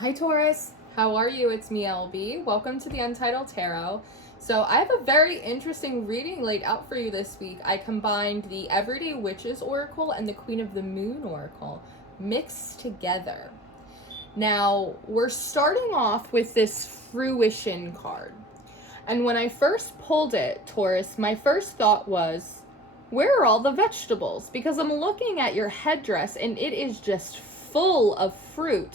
Hi Taurus, how are you? It's me, LB. Welcome to the Untitled Tarot. So I have a very interesting reading laid out for you this week. I combined the Everyday Witches Oracle and the Queen of the Moon Oracle mixed together. Now, we're starting off with this Fruitition card. And when I first pulled it, Taurus, my first thought was, where are all the vegetables? Because I'm looking at your headdress and it is just full of fruition.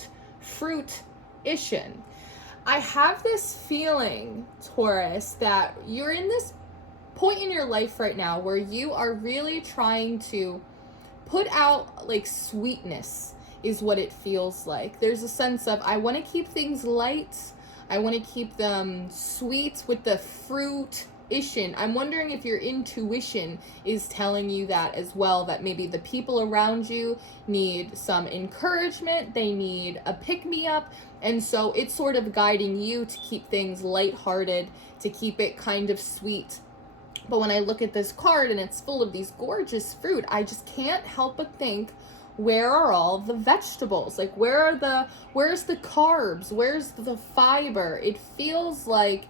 I have this feeling, Taurus, that you're in this point in your life right now where you are really trying to put out like sweetness is what it feels like. There's a sense of, I want to keep things light. I want to keep them sweet with the fruition. I'm wondering if your intuition is telling you that as well, that maybe the people around you need some encouragement, they need a pick-me-up, and so it's sort of guiding you to keep things lighthearted, to keep it kind of sweet. But when I look at this card and it's full of these gorgeous fruit, I just can't help but think, where are all the vegetables? Like, where's the carbs? Where's the fiber? It feels like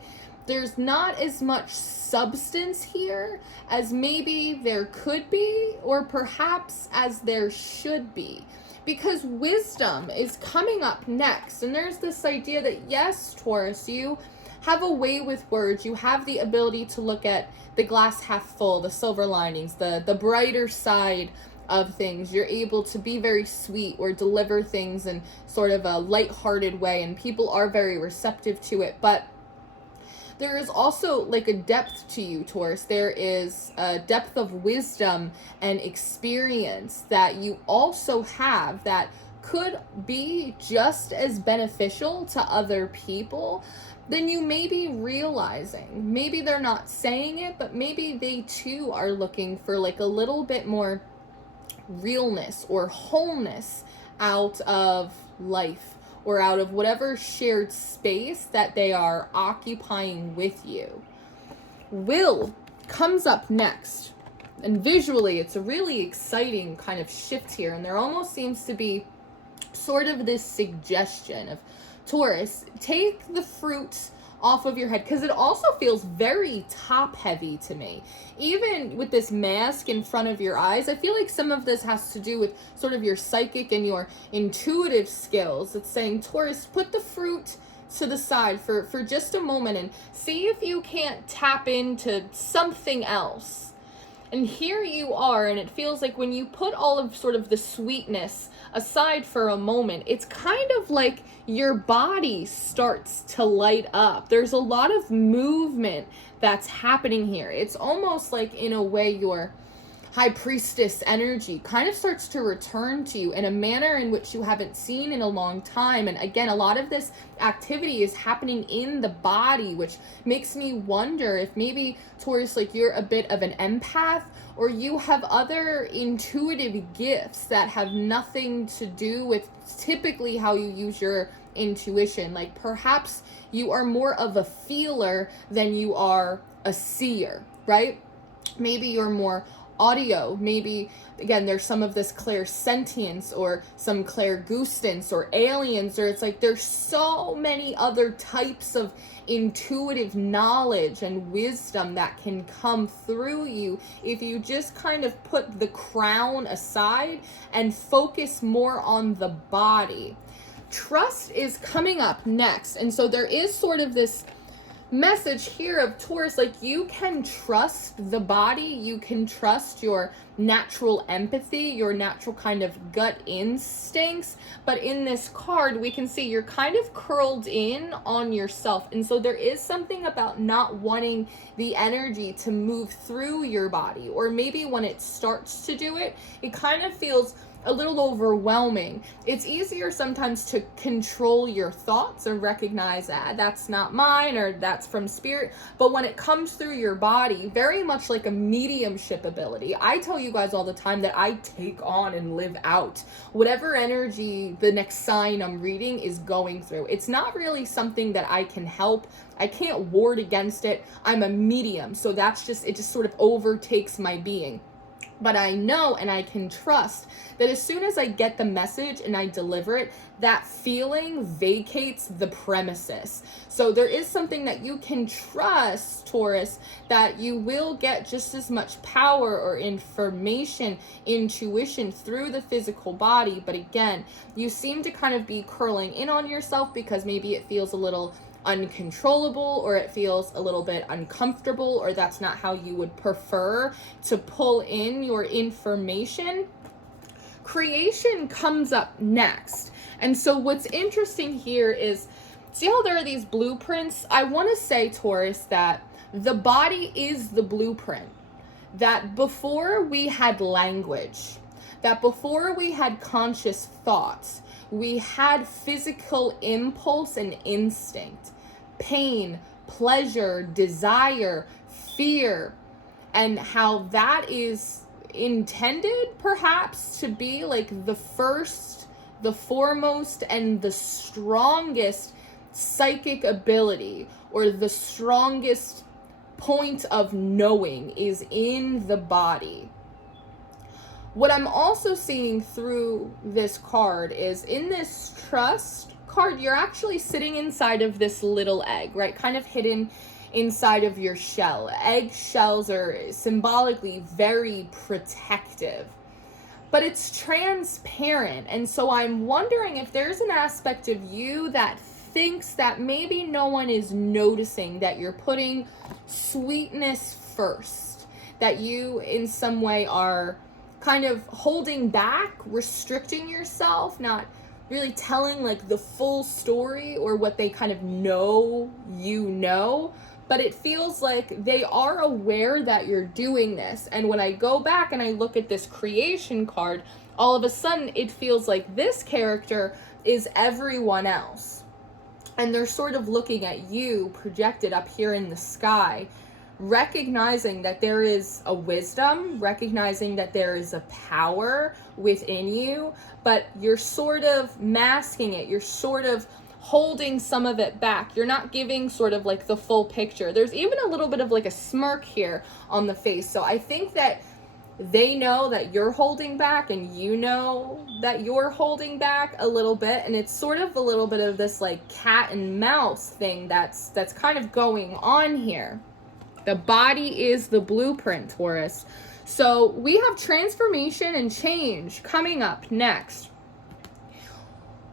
there's not as much substance here as maybe there could be, or perhaps as there should be. Because wisdom is coming up next. And there's this idea that, yes, Taurus, you have a way with words. You have the ability to look at the glass half full, the silver linings, the brighter side of things. You're able to be very sweet or deliver things in sort of a lighthearted way, and people are very receptive to it. But there is also like a depth to you, Taurus. There is a depth of wisdom and experience that you also have that could be just as beneficial to other people than you may be realizing. Maybe they're not saying it, but maybe they too are looking for like a little bit more realness or wholeness out of life, or out of whatever shared space that they are occupying with you. Will comes up next. And visually, it's a really exciting kind of shift here. And there almost seems to be sort of this suggestion of, Taurus, take the fruit off of your head, because it also feels very top heavy to me. Even with this mask in front of your eyes, I feel like some of this has to do with sort of your psychic and your intuitive skills. It's saying, Taurus, put the fruit to the side for just a moment and see if you can't tap into something else. And here you are, and it feels like when you put all of sort of the sweetness aside for a moment, it's kind of like your body starts to light up. There's a lot of movement that's happening here. It's almost like, in a way, your high priestess energy kind of starts to return to you in a manner in which you haven't seen in a long time. And again, a lot of this activity is happening in the body, which makes me wonder if maybe, Taurus, like, you're a bit of an empath, or you have other intuitive gifts that have nothing to do with typically how you use your intuition. Like, perhaps you are more of a feeler than you are a seer, right? Maybe you're more audio. Maybe, again, there's some of this clairsentience or some clairgustance or aliens, or it's like there's so many other types of intuitive knowledge and wisdom that can come through you if you just kind of put the crown aside and focus more on the body. Trust is coming up next. And so there is sort of this message here of, Taurus, like, you can trust the body, you can trust your natural empathy, your natural kind of gut instincts, but in this card we can see you're kind of curled in on yourself, and so there is something about not wanting the energy to move through your body, or maybe when it starts to do it, it kind of feels a little overwhelming. It's easier sometimes to control your thoughts and recognize that that's not mine or that's from spirit. But when it comes through your body, very much like a mediumship ability, I tell you guys all the time that I take on and live out whatever energy the next sign I'm reading is going through. It's not really something that I can help. I can't ward against it. I'm a medium. So it just sort of overtakes my being. But I know and I can trust that as soon as I get the message and I deliver it, that feeling vacates the premises. So there is something that you can trust, Taurus, that you will get just as much power or information, intuition through the physical body. But again, you seem to kind of be curling in on yourself because maybe it feels a little uncontrollable, or it feels a little bit uncomfortable, or that's not how you would prefer to pull in your information. Creation comes up next. And so what's interesting here is, see how there are these blueprints? I want to say, Taurus, that the body is the blueprint. That before we had language, that before we had conscious thoughts, we had physical impulse and instinct, pain, pleasure, desire, fear, and how that is intended perhaps to be like the first, the foremost, and the strongest psychic ability, or the strongest point of knowing is in the body. What I'm also seeing through this card is, in this trust card, you're actually sitting inside of this little egg, right? Kind of hidden inside of your shell. Egg shells are symbolically very protective, but it's transparent. And so I'm wondering if there's an aspect of you that thinks that maybe no one is noticing that you're putting sweetness first, that you in some way are kind of holding back, restricting yourself, not really telling like the full story or what they kind of know you know. But it feels like they are aware that you're doing this. And when I go back and I look at this creation card, all of a sudden it feels like this character is everyone else. And they're sort of looking at you projected up here in the sky, recognizing that there is a wisdom, recognizing that there is a power within you, but you're sort of masking it. You're sort of holding some of it back. You're not giving sort of like the full picture. There's even a little bit of like a smirk here on the face. So I think that they know that you're holding back, and you know that you're holding back a little bit, and it's sort of a little bit of this like cat and mouse thing that's kind of going on here. The body is the blueprint, Taurus. So we have transformation and change coming up next.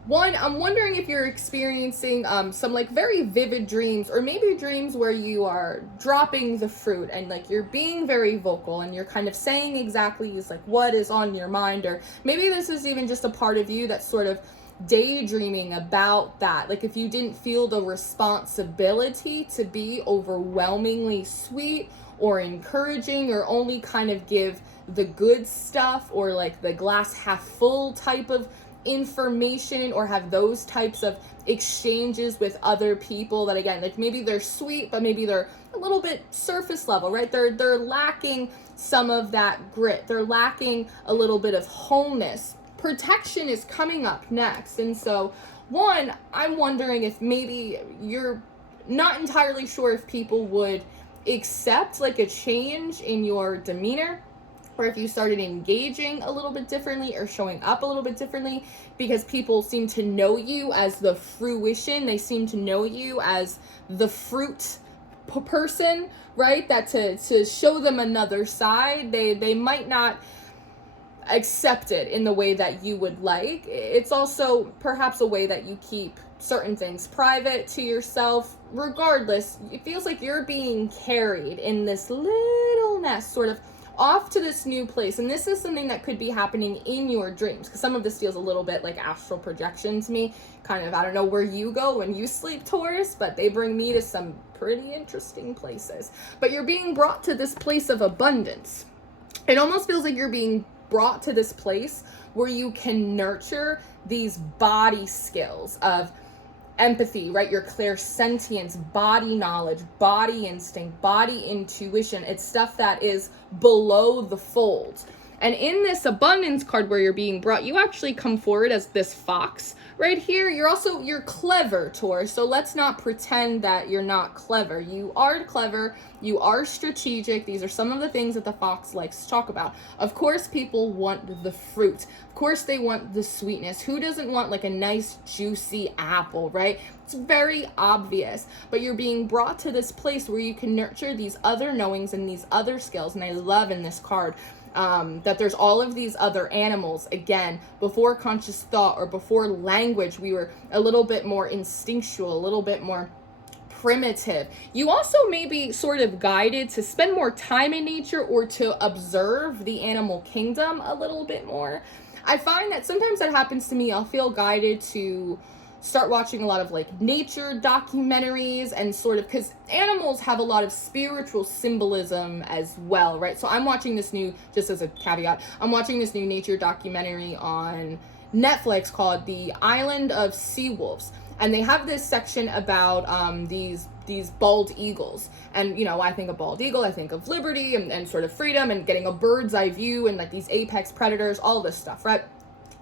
One, I'm wondering if you're experiencing some like very vivid dreams, or maybe dreams where you are dropping the fruit and like you're being very vocal and you're kind of saying exactly is like what is on your mind, or maybe this is even just a part of you that's sort of daydreaming about that. Like if you didn't feel the responsibility to be overwhelmingly sweet or encouraging, or only kind of give the good stuff, or like the glass half full type of information, or have those types of exchanges with other people that, again, like maybe they're sweet but maybe they're a little bit surface level, right? They're lacking some of that grit, they're lacking a little bit of wholeness. Protection is coming up next. And so one, I'm wondering if maybe you're not entirely sure if people would accept like a change in your demeanor, or if you started engaging a little bit differently or showing up a little bit differently, because people seem to know you as the fruition. They seem to know you as the fruit person, right? That to show them another side, they might not accept it in the way that you would like. It's also perhaps a way that you keep certain things private to yourself. Regardless, it feels like you're being carried in this little nest, sort of off to this new place. And this is something that could be happening in your dreams, because some of this feels a little bit like astral projection to me. Kind of, I don't know where you go when you sleep, Taurus, but they bring me to some pretty interesting places. But you're being brought to this place of abundance. It almost feels like you're being brought to this place where you can nurture these body skills of empathy, right? Your clairsentience, body knowledge, body instinct, body intuition. It's stuff that is below the fold. And in this abundance card where you're being brought, you actually come forward as this fox right here. You're clever, Taurus. So let's not pretend that you're not clever. You are clever. You are strategic. These are some of the things that the fox likes to talk about. Of course, people want the fruit. Of course, they want the sweetness. Who doesn't want like a nice, juicy apple, right? It's very obvious, but you're being brought to this place where you can nurture these other knowings and these other skills. And I love in this card that there's all of these other animals. Again, before conscious thought or before language, we were a little bit more instinctual, a little bit more primitive. You also may be sort of guided to spend more time in nature or to observe the animal kingdom a little bit more. I find that sometimes that happens to me. I'll feel guided to start watching a lot of like nature documentaries and sort of, because animals have a lot of spiritual symbolism as well, right? So I'm watching this new, just as a caveat, I'm watching this new nature documentary on Netflix called The Island of Seawolves. And they have this section about these bald eagles. And, you know, I think of bald eagle, I think of liberty and sort of freedom and getting a bird's eye view and like these apex predators, all this stuff, right?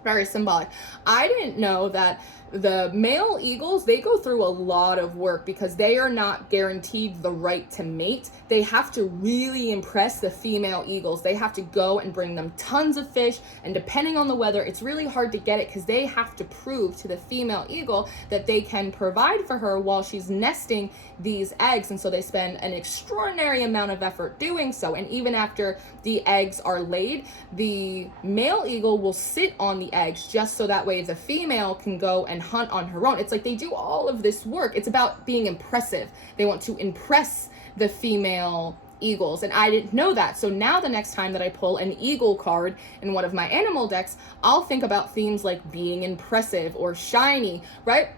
Very symbolic. I didn't know that the male eagles, they go through a lot of work because they are not guaranteed the right to mate. They have to really impress the female eagles. They have to go and bring them tons of fish, and depending on the weather, it's really hard to get it because they have to prove to the female eagle that they can provide for her while she's nesting these eggs. And so they spend an extraordinary amount of effort doing so. And even after the eggs are laid, the male eagle will sit on the eggs just so that way the female can go and hunt on her own. It's like they do all of this work. It's about being impressive. They want to impress the female eagles, and I didn't know that. So now the next time that I pull an eagle card in one of my animal decks, I'll think about themes like being impressive or shiny, right?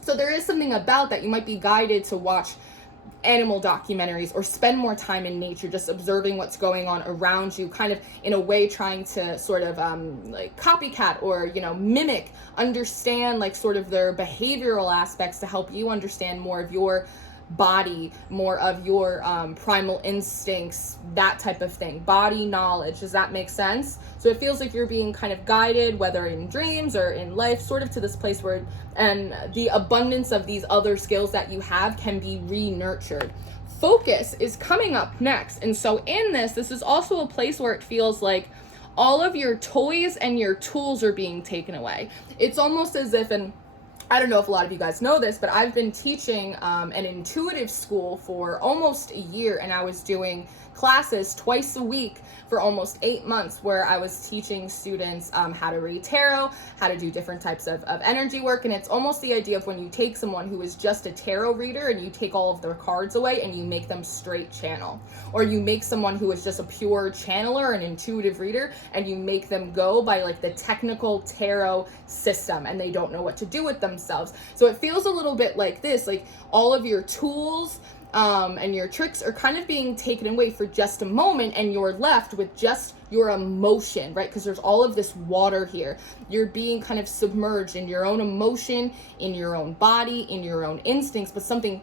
So there is something about that. You might be guided to watch animal documentaries or spend more time in nature, just observing what's going on around you, kind of in a way trying to sort of like copycat or, you know, mimic, understand like sort of their behavioral aspects to help you understand more of your body, more of your primal instincts, that type of thing. Body knowledge. Does that make sense? So it feels like you're being kind of guided, whether in dreams or in life, sort of to this place where, and the abundance of these other skills that you have can be re-nurtured. Focus is coming up next. And so in this is also a place where it feels like all of your toys and your tools are being taken away. It's almost as if, and I don't know if a lot of you guys know this, but I've been teaching an intuitive school for almost a year, and I was doing classes twice a week for almost 8 months where I was teaching students how to read tarot, how to do different types of energy work. And it's almost the idea of when you take someone who is just a tarot reader and you take all of their cards away and you make them straight channel, or you make someone who is just a pure channeler, an intuitive reader, and you make them go by like the technical tarot system and they don't know what to do with themselves. So it feels a little bit like this, like all of your tools and your tricks are kind of being taken away for just a moment, and you're left with just your emotion, right? Because there's all of this water here. You're being kind of submerged in your own emotion, in your own body, in your own instincts, but something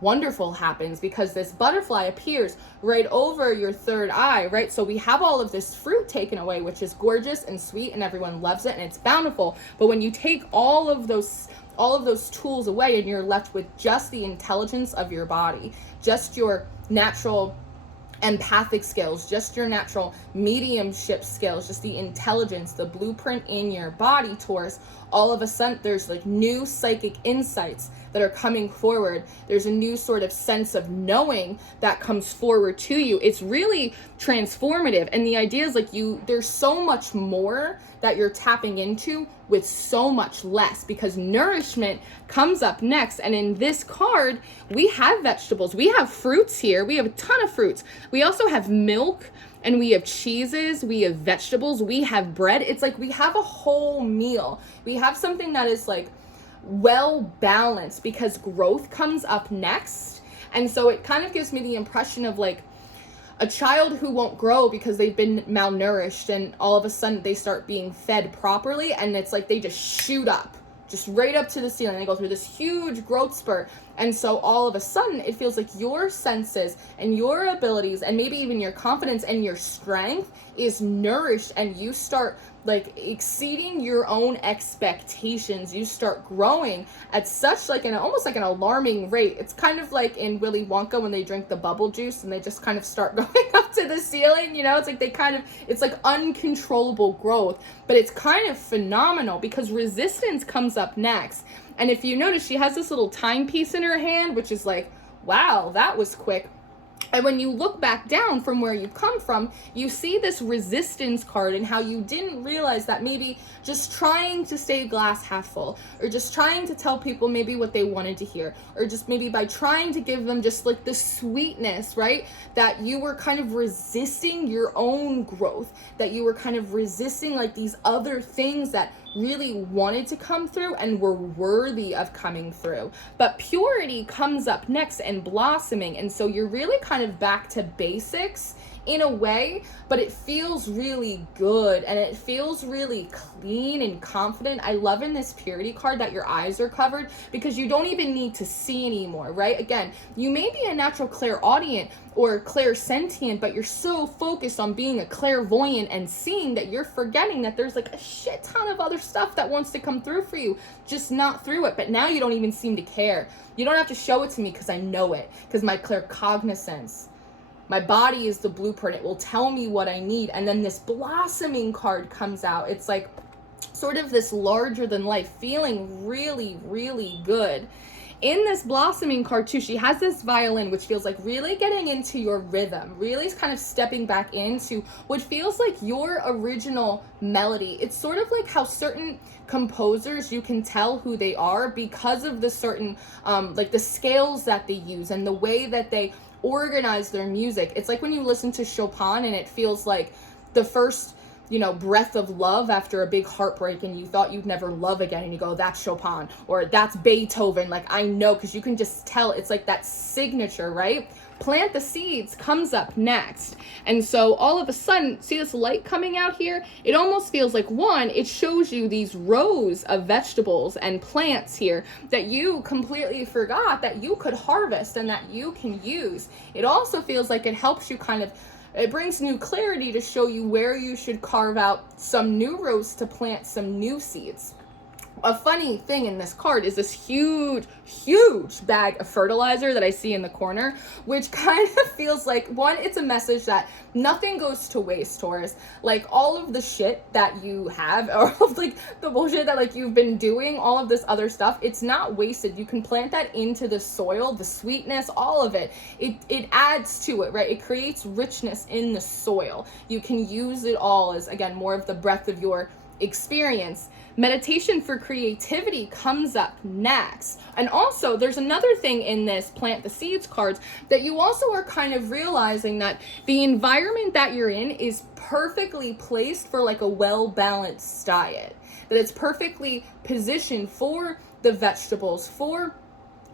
wonderful happens because this butterfly appears right over your third eye, right? So we have all of this fruit taken away, which is gorgeous and sweet and everyone loves it and it's bountiful. But when you take all of those tools away and you're left with just the intelligence of your body, just your natural empathic skills, just your natural mediumship skills, just the intelligence, the blueprint in your body, Taurus, all of a sudden there's like new psychic insights that are coming forward. There's a new sort of sense of knowing that comes forward to you. It's really transformative. And the idea is like there's so much more that you're tapping into with so much less, because nourishment comes up next. And in this card, we have vegetables, we have fruits here, we have a ton of fruits. We also have milk, and we have cheeses, we have vegetables, we have bread. It's like we have a whole meal. We have something that is like well balanced, because growth comes up next. And so it kind of gives me the impression of like a child who won't grow because they've been malnourished, and all of a sudden they start being fed properly and it's like they just shoot up, just right up to the ceiling. They go through this huge growth spurt. And so all of a sudden, it feels like your senses and your abilities and maybe even your confidence and your strength is nourished, and you start like exceeding your own expectations. You start growing at such like almost like an alarming rate. It's kind of like in Willy Wonka when they drink the bubble juice and they just kind of start going up to the ceiling, you know? It's like it's like uncontrollable growth, but it's kind of phenomenal because resistance comes up next. And if you notice, she has this little timepiece in her hand, which is like, wow, that was quick. And when you look back down from where you've come from, you see this resistance card and how you didn't realize that maybe just trying to stay glass half full, or just trying to tell people maybe what they wanted to hear, or just maybe by trying to give them just like the sweetness, right? That you were kind of resisting your own growth, that you were kind of resisting like these other things that really wanted to come through and were worthy of coming through. But purity comes up next and blossoming. And so you're really kind of back to basics in a way, but it feels really good and it feels really clean and confident. I love in this purity card that your eyes are covered because you don't even need to see anymore, right? Again, you may be a natural clairaudient or clairsentient, but you're so focused on being a clairvoyant and seeing that you're forgetting that there's like a shit ton of other stuff that wants to come through for you, just not through it. But now you don't even seem to care. You don't have to show it to me because I know it, because my claircognizance, my body is the blueprint. It will tell me what I need. And then this blossoming card comes out. It's like sort of this larger than life feeling, really, really good. In this blossoming card too, she has this violin, which feels like really getting into your rhythm, really kind of stepping back into what feels like your original melody. It's sort of like how certain composers, you can tell who they are because of the certain, like the scales that they use and the way that they organize their music. It's like when you listen to Chopin and it feels like the first, breath of love after a big heartbreak and you thought you'd never love again, and you go, that's Chopin, or that's Beethoven. Like, I know, because you can just tell it's like that signature, right? Plant the Seeds comes up next. And so all of a sudden, see this light coming out here? It almost feels like, one, it shows you these rows of vegetables and plants here that you completely forgot that you could harvest and that you can use. It also feels like it helps you it brings new clarity to show you where you should carve out some new rows to plant some new seeds. A funny thing in this card is this huge bag of fertilizer that I see in the corner, which kind of feels like, one, it's a message that nothing goes to waste, Taurus. Like, all of the shit that you have, or like the bullshit that like you've been doing, all of this other stuff, it's not wasted. You can plant that into the soil, the sweetness, all of it. It adds to it, right? It creates richness in the soil. You can use it all as, again, more of the breadth of your experience. Meditation for creativity comes up next. And also there's another thing in this Plant the Seeds cards that you also are kind of realizing that the environment that you're in is perfectly placed for like a well-balanced diet, that it's perfectly positioned for the vegetables, for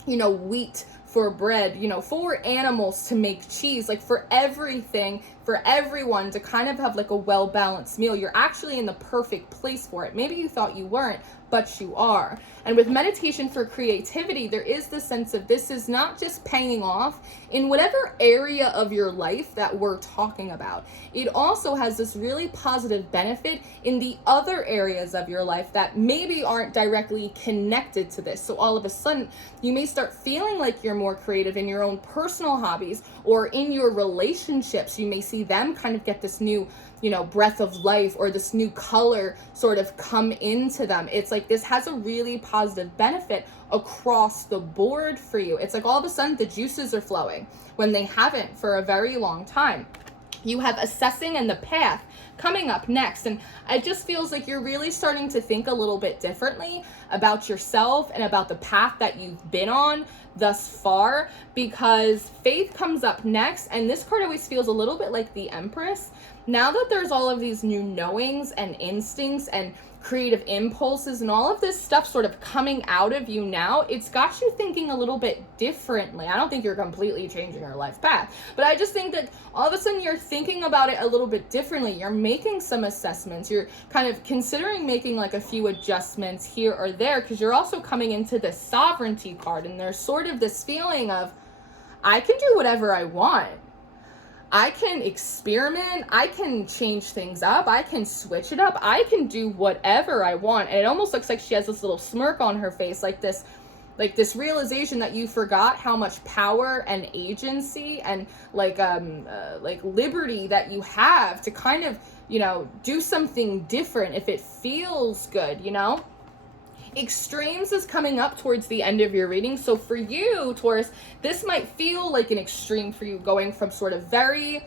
wheat, for bread, for animals to make cheese, like for everything, for everyone to kind of have like a well-balanced meal. You're actually in the perfect place for it. Maybe you thought you weren't, but you are. And with meditation for creativity, there is the sense of this is not just paying off in whatever area of your life that we're talking about. It also has this really positive benefit in the other areas of your life that maybe aren't directly connected to this. So all of a sudden, you may start feeling like you're more creative in your own personal hobbies or in your relationships. You may see them kind of get this new breath of life, or this new color sort of come into them. It's like this has a really positive benefit across the board for you. It's like all of a sudden the juices are flowing when they haven't for a very long time. You have assessing and the path coming up next. And it just feels like you're really starting to think a little bit differently about yourself and about the path that you've been on thus far, because faith comes up next. And this card always feels a little bit like the Empress. Now that there's all of these new knowings and instincts and creative impulses and all of this stuff sort of coming out of you now, it's got you thinking a little bit differently. I don't think you're completely changing your life path, but I just think that all of a sudden you're thinking about it a little bit differently. You're making some assessments. You're kind of considering making like a few adjustments here or there, because you're also coming into this sovereignty card, and there's sort of this feeling of, I can do whatever I want. I can experiment, I can change things up, I can switch it up, I can do whatever I want. And it almost looks like she has this little smirk on her face, like this realization that you forgot how much power and agency and like liberty that you have to kind of, you know, do something different if it feels good, you know? Extremes is coming up towards the end of your reading. So for you, Taurus, this might feel like an extreme for you, going from sort of very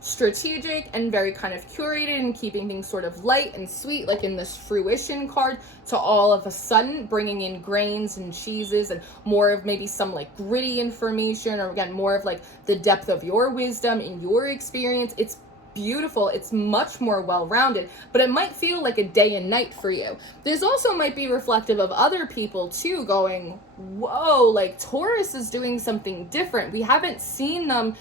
strategic and very kind of curated and keeping things sort of light and sweet, like in this Fruitition card, to all of a sudden bringing in grains and cheeses and more of maybe some like gritty information, or again, more of like the depth of your wisdom in your experience. It's beautiful. It's much more well-rounded, but it might feel like a day and night for you. This also might be reflective of other people too, going, whoa, like Taurus is doing something different. We haven't seen them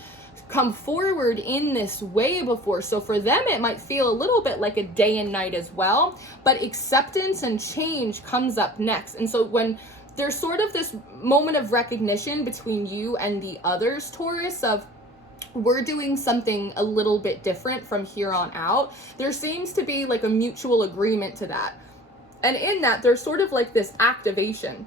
come forward in this way before. So for them, it might feel a little bit like a day and night as well, but acceptance and change comes up next. And so when there's sort of this moment of recognition between you and the others, Taurus, of we're doing something a little bit different from here on out, there seems to be like a mutual agreement to that. And in that, there's sort of like this activation.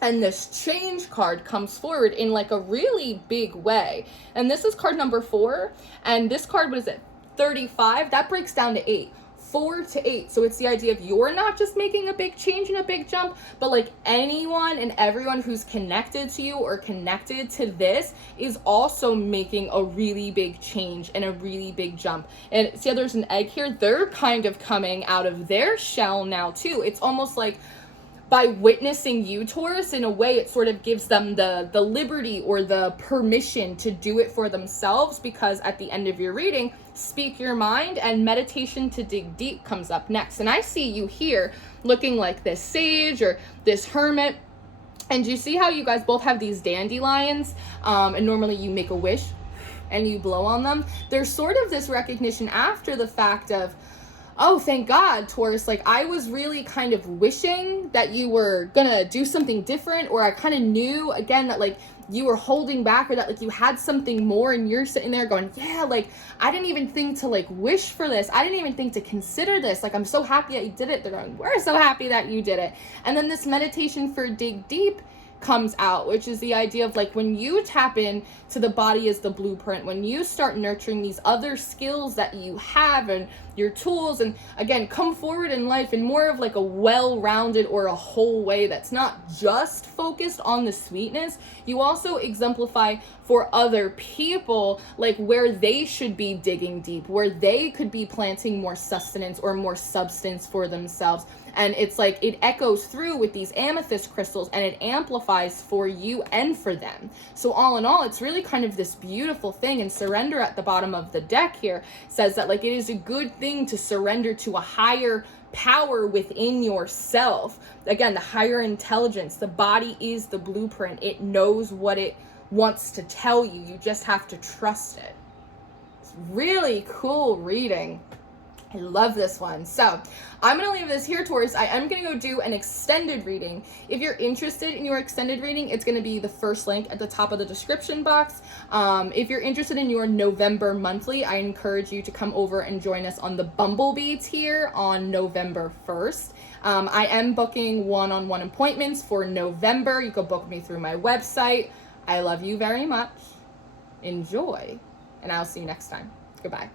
And this change card comes forward in like a really big way. And this is card number 4. And this card, what is it? 35. That breaks down to 8. 4 to 8. So it's the idea of you're not just making a big change and a big jump, but like anyone and everyone who's connected to you or connected to this is also making a really big change and a really big jump. And see how there's an egg here? They're kind of coming out of their shell now too. It's almost like by witnessing you, Taurus, in a way, it sort of gives them the liberty or the permission to do it for themselves, because at the end of your reading, speak your mind and meditation to dig deep comes up next. And I see you here looking like this sage or this hermit. And you see how you guys both have these dandelions, and normally you make a wish and you blow on them. There's sort of this recognition after the fact of, oh, thank God, Taurus, like I was really kind of wishing that you were gonna do something different, or I kind of knew again that like you were holding back, or that like you had something more, and you're sitting there going, yeah, like I didn't even think to like wish for this. I didn't even think to consider this. Like, I'm so happy that you did it. They're going, we're so happy that you did it. And then this meditation for dig deep comes out, which is the idea of like when you tap in to the body as the blueprint, when you start nurturing these other skills that you have and your tools, and again come forward in life in more of like a well-rounded or a whole way that's not just focused on the sweetness, you also exemplify for other people like where they should be digging deep, where they could be planting more sustenance or more substance for themselves. And it's like it echoes through with these amethyst crystals, and it amplifies for you and for them. So all in all, it's really kind of this beautiful thing. And surrender at the bottom of the deck here says that like it is a good thing to surrender to a higher power within yourself. Again, the higher intelligence. The body is the blueprint. It knows what it wants to tell you. You just have to trust it. It's really cool reading. I love this one. So I'm going to leave this here, Taurus. I am going to go do an extended reading. If you're interested in your extended reading, it's going to be the first link at the top of the description box. If you're interested in your November monthly, I encourage you to come over and join us on the Bumblebee tier on November 1st. I am booking one-on-one appointments for November. You can book me through my website. I love you very much. Enjoy, and I'll see you next time. Goodbye.